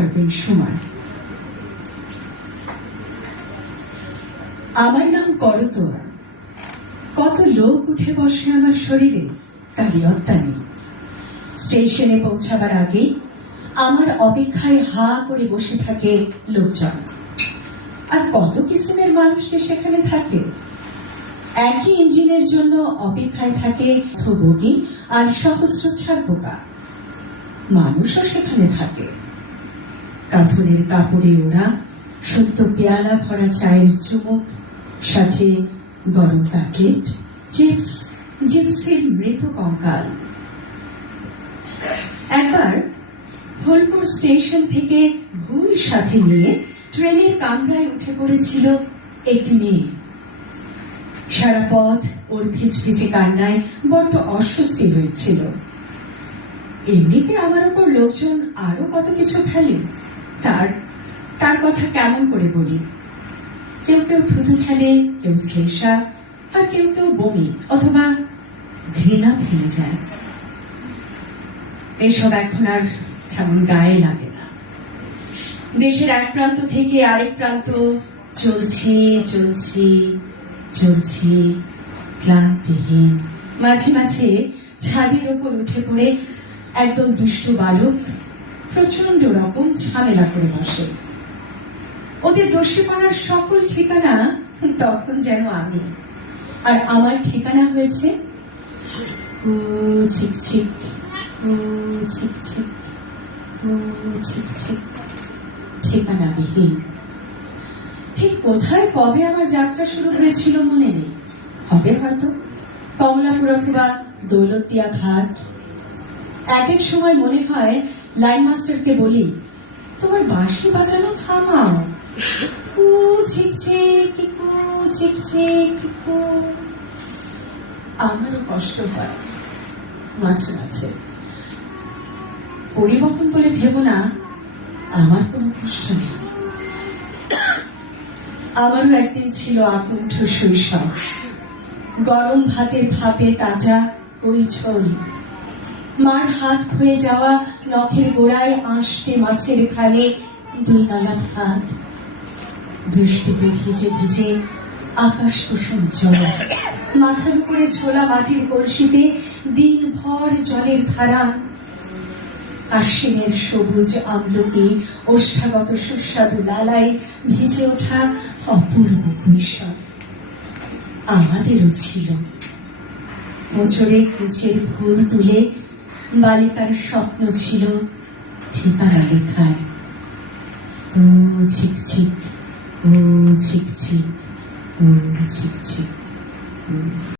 পারবেন সুমার আমার নাম করতোয়া। কত লোক উঠে বসে আমার শরীরে তার ইয়ত্তা নেই স্টেশনে পৌঁছাবার আগে আমার অপেক্ষায় হা করে বসে থাকে লোকজন। আর কত কিসিমের মানুষ যে সেখানে থাকে। একই ইঞ্জিনের জন্য অপেক্ষায় থাকে বগি আর সহস্র ছাড় বোকা। মানুষও সেখানে থাকে। কাফনের কাপড়ে ওড়া সত্য পেয়ালা ভরা চায়ের চুমুক, সাথে গরম কাটলেট চিপস, জিপসির মৃত কঙ্কাল। একবার ফুলপুর স্টেশন থেকে ভুল সাথে নিয়ে ট্রেনের কামরায় উঠে পড়েছিল একটি মেয়ে। সারা পথ ওর ভিজে কান্নায় বড্ড অস্বস্তি হয়েছিল। এমনিতে আমার উপর লোকজন আরও কত কিছু ফেলে। তার তার কথা কেমন করে বলি? কেউ কেউ থুতু ফেলে কেউ শ্লেষা, আর কেউ কেউ বমি অথবা ঘৃণা ফেলে যায়। এসব এখন আর তেমন গায়ে লাগে না। দেশের এক প্রান্ত থেকে আরেক প্রান্ত চলছি চলছি চলছি, ক্লান্তিহীন। মাঝে মাঝে ছাদের ওপর উঠে পড়ে একদল দুষ্ট বালক প্রচণ্ড রকম ঝামেলা করে বসে। ওদের দোষী পড়ার সকল ঠিকানা তখন যেন আমি। আর আমার ঠিকানা হয়েছে ঠিকানা বিহীন ঠিক কোথায় কবে আমার যাত্রা শুরু হয়েছিল মনে নেই। হবে হয়তো কমলাপুর অথবা দৌলতিয়া ঘাট। এক এক সময় মনে হয় লাইন মাস্টারকে বলি, তোমার বাঁশি বাজানো থামাও। কু ঝিকঝিক কু ঝিকঝিক কু। আমারও কষ্ট হয়, মাঝে মাঝে। পরিবহন বলে ভেবো না, আমার কোনো কষ্ট নেই। আমারও একদিন ছিল আকুণ্ঠ শৈশব। গরম ভাতের ভাপে তাজা কৈছল মার হাত ক্ষয়ে যাওয়া নখের গোড়ায় আঁশটে মাছের ঘালে দুই নালা ভাত। বৃষ্টিতে ভিজে ভিজে আকাশ কুসুম জল। মাথার উপরে ঝোলা মাটির কলসিতে দিনভর জলের ধারা। আশ্বিনের সবুজ আমলকি ওষ্ঠাগত সুস্বাদু লালায় ভিজে ওঠা অপূর্ব কৈশোর। আমাদেরও ছিল। বছরে কুচের ফুল তুলে বালিকার স্বপ্ন ছিল ঠিকানা লেখার। ও ঝিক ও ঝিক ও ও